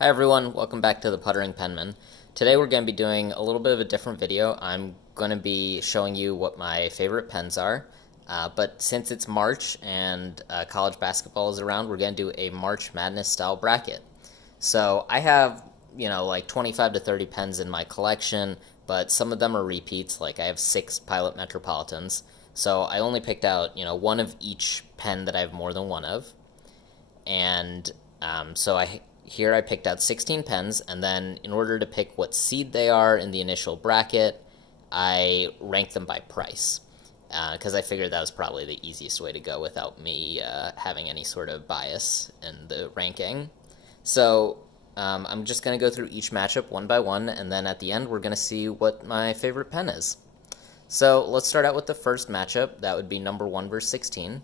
Hi everyone, welcome back to the Puttering Penman. Today we're going to be doing a little bit of a different video. I'm going to be showing you what my favorite pens are. But since it's March and college basketball is around, we're going to do a March Madness style bracket. So I have, like 25 to 30 pens in my collection, but some of them are repeats. Like I have 6 Pilot Metropolitans. So I only picked out, one of each pen that I have more than one of. And so I picked out 16 pens, and then in order to pick what seed they are in the initial bracket, I ranked them by price because I figured that was probably the easiest way to go without me having any sort of bias in the ranking. So I'm just going to go through each matchup one by one, and then at the end, we're going to see what my favorite pen is. So let's start out with the first matchup. That would be number 1 versus 16.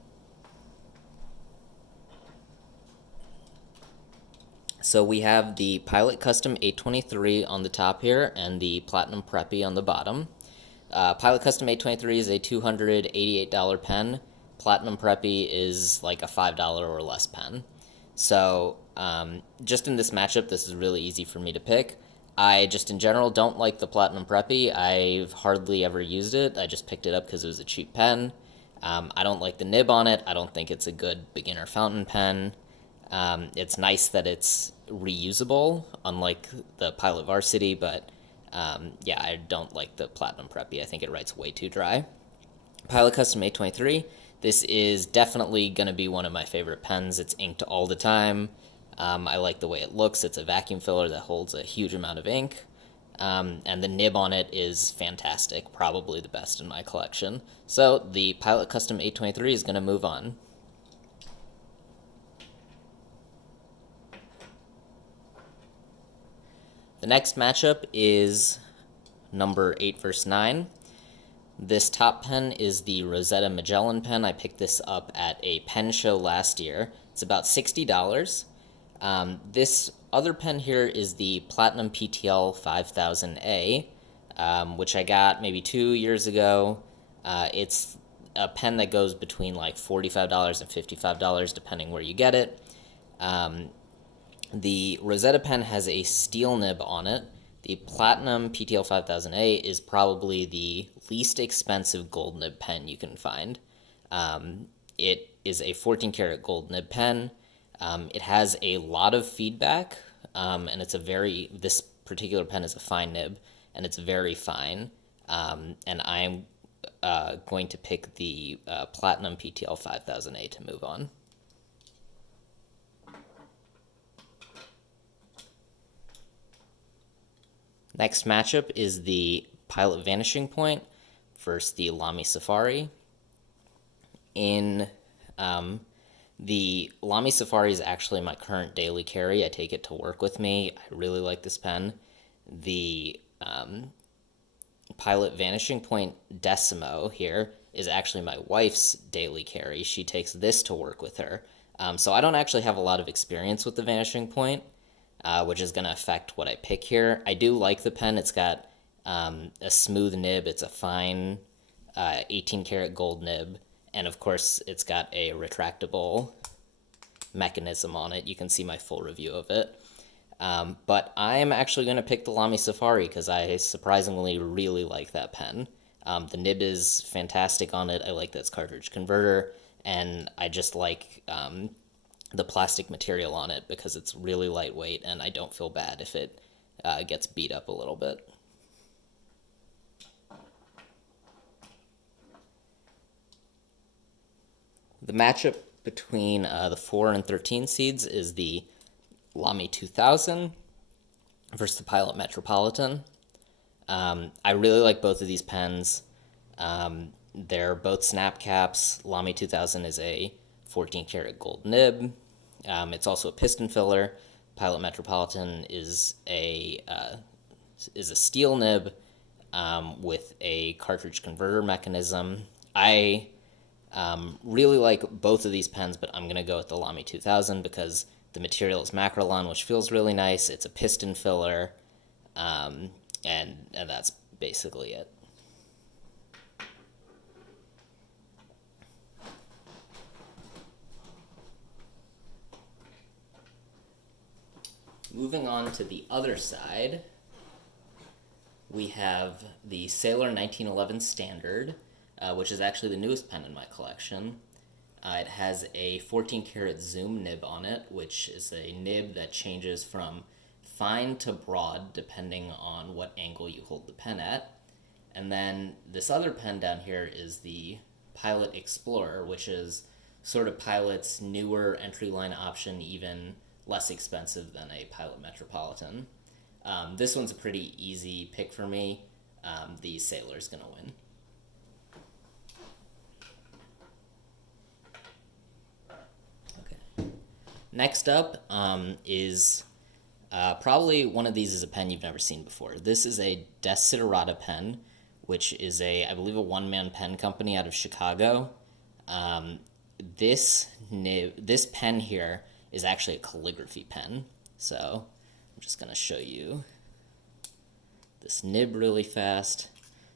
So we have the Pilot Custom 823 on the top here and the Platinum Preppy on the bottom. Pilot Custom 823 is a $288 pen. Platinum Preppy is like a $5 or less pen. So just in this matchup, this is really easy for me to pick. I just in general don't like the Platinum Preppy. I've hardly ever used it. I just picked it up because it was a cheap pen. I don't like the nib on it. I don't think it's a good beginner fountain pen. It's nice that it's reusable, unlike the Pilot Varsity, but yeah, I don't like the Platinum Preppy. I think it writes way too dry. Pilot Custom 823. This is definitely going to be one of my favorite pens. It's inked all the time. I like the way it looks. It's a vacuum filler that holds a huge amount of ink. And the nib on it is fantastic, probably the best in my collection. So the Pilot Custom 823 is going to move on. The next matchup is number 8 versus 9. This top pen is the Rosetta Magellan pen. I picked this up at a pen show last year. It's about $60. This other pen here is the Platinum PTL 5000A, which I got maybe 2 years ago. It's a pen that goes between like $45 and $55 depending where you get it. The Rosetta pen has a steel nib on it. The Platinum PTL 5000A is probably the least expensive gold nib pen you can find. It is a 14 karat gold nib pen. It has a lot of feedback, and this particular pen is a fine nib, and it's very fine. And I'm going to pick the Platinum PTL 5000A to move on. Next matchup is the Pilot Vanishing Point versus the Lamy Safari. In the Lamy Safari is actually my current daily carry. I take it to work with me. I really like this pen. The Pilot Vanishing Point Decimo here is actually my wife's daily carry. She takes this to work with her. So I don't actually have a lot of experience with the Vanishing Point, which is going to affect what I pick here. I do like the pen. It's got a smooth nib. It's a fine 18 karat gold nib. And of course, it's got a retractable mechanism on it. You can see my full review of it. But I'm actually going to pick the Lamy Safari because I surprisingly really like that pen. The nib is fantastic on it. I like that it's cartridge converter. And I just like the plastic material on it because it's really lightweight and I don't feel bad if it gets beat up a little bit. The matchup between the 4 and 13 seeds is the Lamy 2000 versus the Pilot Metropolitan. I really like both of these pens. They're both snap caps. Lamy 2000 is a 14 karat gold nib. It's also a piston filler. Pilot Metropolitan is a steel nib with a cartridge converter mechanism. I really like both of these pens, but I'm going to go with the Lamy 2000 because the material is Macrolon, which feels really nice. It's a piston filler, and that's basically it. Moving on to the other side, we have the Sailor 1911 Standard, which is actually the newest pen in my collection. It has a 14 karat zoom nib on it, which is a nib that changes from fine to broad depending on what angle you hold the pen at. And then this other pen down here is the Pilot Explorer, which is sort of Pilot's newer entry line option, even less expensive than a Pilot Metropolitan. This one's a pretty easy pick for me. The Sailor's going to win. Okay. Next up is probably one of these is a pen you've never seen before. This is a Desiderata pen, which is I believe, a one-man pen company out of Chicago. This pen here is actually a calligraphy pen. So I'm just going to show you this nib really fast.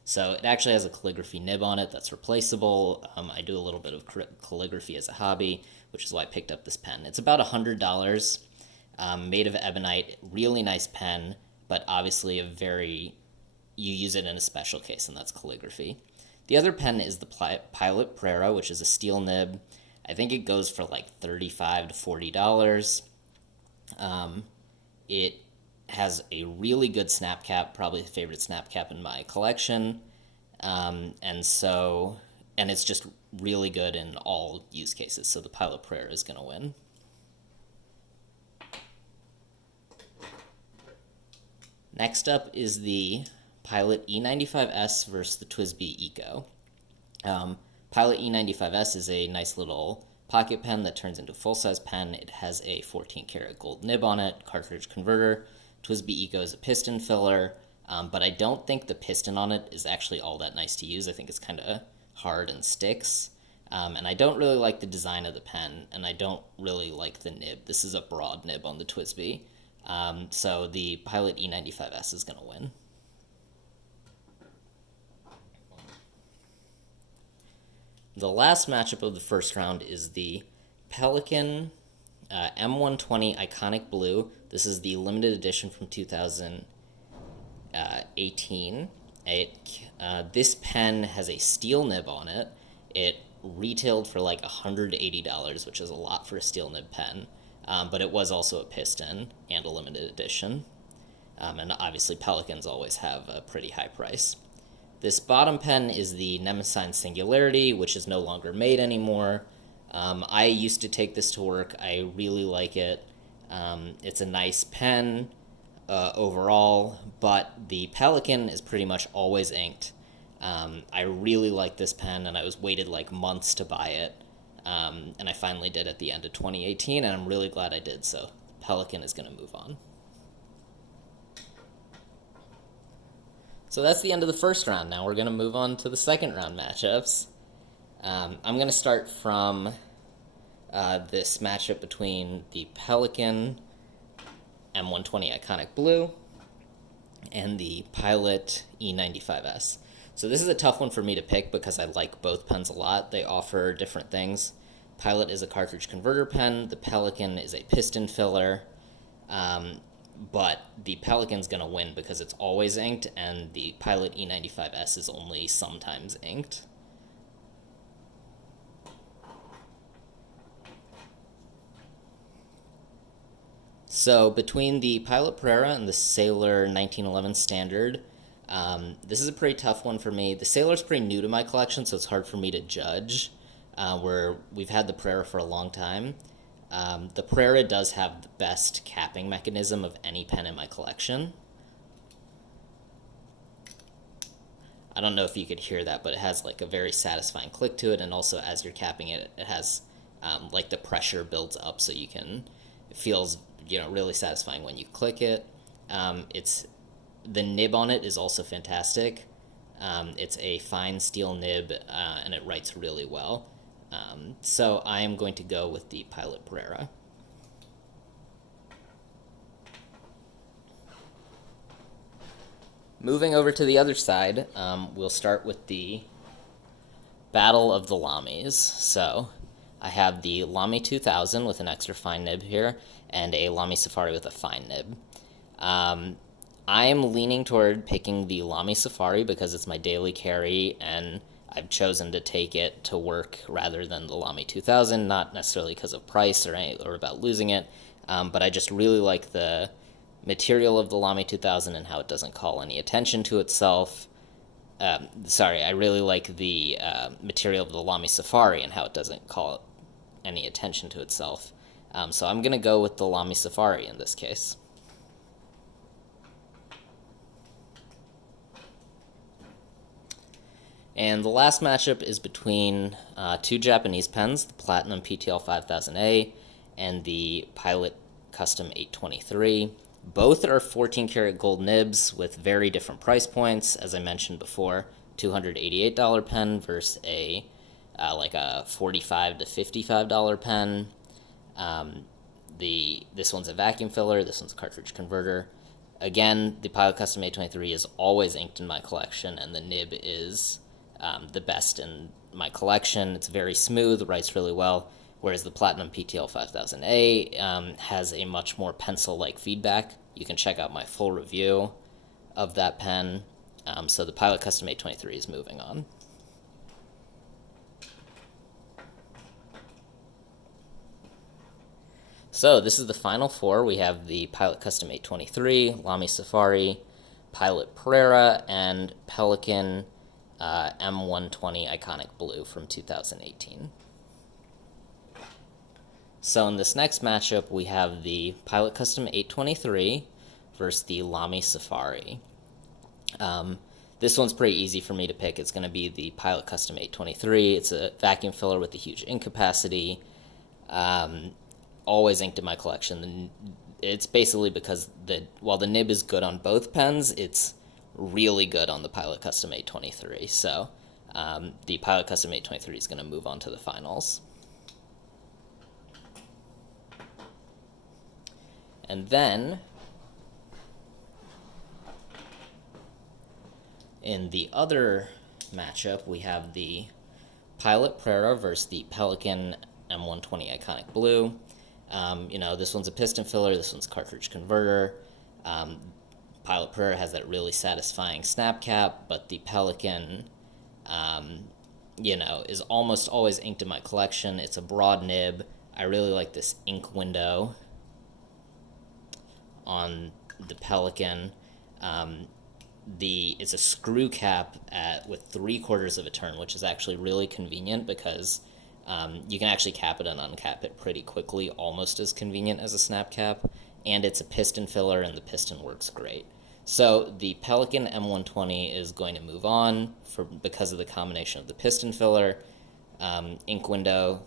So it actually has a calligraphy nib on it that's replaceable. I do a little bit of calligraphy as a hobby, which is why I picked up this pen. It's about $100, made of ebonite, really nice pen, but obviously you use it in a special case, and that's calligraphy. The other pen is the Pilot Prera, which is a steel nib. I think it goes for like $35 to $40. It has a really good snap cap, probably the favorite snap cap in my collection. And it's just really good in all use cases, so the Pilot Prera is going to win. Next up is the Pilot E95S versus the TWSBI Eco. Pilot E95S is a nice little pocket pen that turns into a full-size pen. It has a 14 karat gold nib on it, cartridge converter. TWSBI Eco is a piston filler, but I don't think the piston on it is actually all that nice to use. I think it's kind of hard and sticks. And I don't really like the design of the pen, and I don't really like the nib. This is a broad nib on the TWSBI. So the Pilot E95S is going to win. The last matchup of the first round is the Pelikan M120 Iconic Blue. This is the limited edition from 2018. This pen has a steel nib on it. It retailed for like $180, which is a lot for a steel nib pen. But it was also a piston and a limited edition. And obviously Pelikans always have a pretty high price. This bottom pen is the Nemesine Singularity, which is no longer made anymore. I used to take this to work. I really like it. It's a nice pen overall, but the Pelikan is pretty much always inked. I really like this pen, and I waited like months to buy it. And I finally did at the end of 2018, and I'm really glad I did, so Pelikan is going to move on. So that's the end of the first round. Now we're going to move on to the second round matchups. I'm going to start from this matchup between the Pelikan M120 Iconic Blue and the Pilot E95S. So this is a tough one for me to pick because I like both pens a lot. They offer different things. Pilot is a cartridge converter pen. The Pelikan is a piston filler. But the Pelikan's going to win because it's always inked, and the Pilot E95S is only sometimes inked. So between the Pilot Prera and the Sailor 1911 Standard, this is a pretty tough one for me. The Sailor's pretty new to my collection, so it's hard for me to judge. Where we've had the Prera for a long time. The Prera does have the best capping mechanism of any pen in my collection. I don't know if you could hear that, but it has like a very satisfying click to it, and also as you're capping it, it has like the pressure builds up, so it feels really satisfying when you click it. The nib on it is also fantastic. It's a fine steel nib, and it writes really well. So I am going to go with the Pilot Prera. Moving over to the other side, we'll start with the Battle of the Lamis. So I have the Lamy 2000 with an extra fine nib here, and a Lamy Safari with a fine nib. I am leaning toward picking the Lamy Safari because it's my daily carry, and I've chosen to take it to work rather than the Lamy 2000, not necessarily because of price or about losing it, but I just really like the material of the Lamy 2000 and how it doesn't call any attention to itself. I really like the material of the Lamy Safari and how it doesn't call any attention to itself. So I'm going to go with the Lamy Safari in this case. And the last matchup is between two Japanese pens, the Platinum PTL 5000A and the Pilot Custom 823. Both are 14 karat gold nibs with very different price points. As I mentioned before, $288 pen versus a $45 to $55 pen. This one's a vacuum filler, this one's a cartridge converter. Again, the Pilot Custom 823 is always inked in my collection, and the nib is the best in my collection. It's very smooth, writes really well, whereas the Platinum PTL 5000A has a much more pencil-like feedback. You can check out my full review of that pen. So the Pilot Custom 823 is moving on. So this is the final four. We have the Pilot Custom 823, Lamy Safari, Pilot Pereira, and Pelican M120 Iconic Blue from 2018. So in this next matchup, we have the Pilot Custom 823 versus the Lamy Safari. This one's pretty easy for me to pick. It's going to be the Pilot Custom 823. It's a vacuum filler with a huge ink capacity. Always inked in my collection. It's basically because while the nib is good on both pens, it's really good on the Pilot Custom 823. So the Pilot Custom 823 is going to move on to the finals. And then in the other matchup, we have the Pilot Pereira versus the Pelican M120 Iconic Blue. This one's a piston filler, this one's cartridge converter. Pilot Pereira has that really satisfying snap cap, but the Pelican, is almost always inked in my collection. It's a broad nib. I really like this ink window on the Pelican. It's a screw cap with 3/4 of a turn, which is actually really convenient because you can actually cap it and uncap it pretty quickly, almost as convenient as a snap cap. And it's a piston filler, and the piston works great. So the Pelican M120 is going to move on because of the combination of the piston filler, ink window,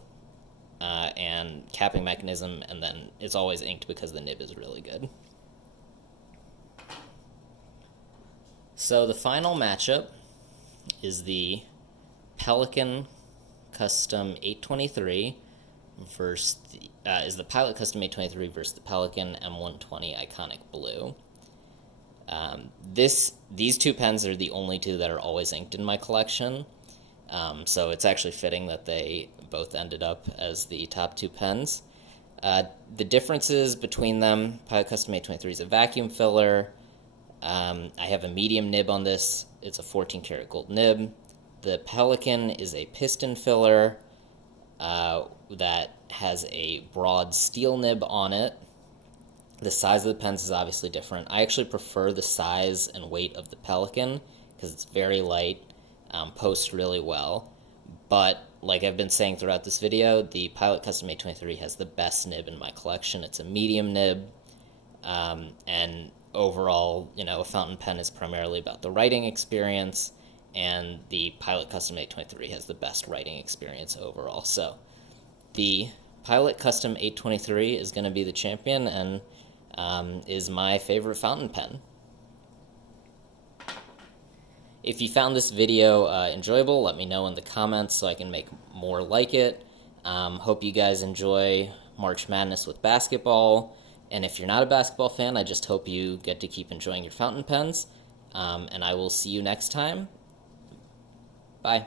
and capping mechanism, and then it's always inked because the nib is really good. So the final matchup is the Pelican Custom 823 versus the Pilot Custom 823 versus the Pelican M120 Iconic Blue. These two pens are the only two that are always inked in my collection, so it's actually fitting that they both ended up as the top two pens. The differences between them: Pilot Custom 823 is a vacuum filler. I have a medium nib on this. It's a 14 karat gold nib. The Pelican is a piston filler that has a broad steel nib on it. The size of the pens is obviously different. I actually prefer the size and weight of the Pelican because it's very light, posts really well. But like I've been saying throughout this video, the Pilot Custom 823 has the best nib in my collection. It's a medium nib, and overall, a fountain pen is primarily about the writing experience, and the Pilot Custom 823 has the best writing experience overall. So the Pilot Custom 823 is going to be the champion and is my favorite fountain pen. If you found this video enjoyable, let me know in the comments so I can make more like it. Hope you guys enjoy March Madness with basketball. And if you're not a basketball fan, I just hope you get to keep enjoying your fountain pens. And I will see you next time. Bye.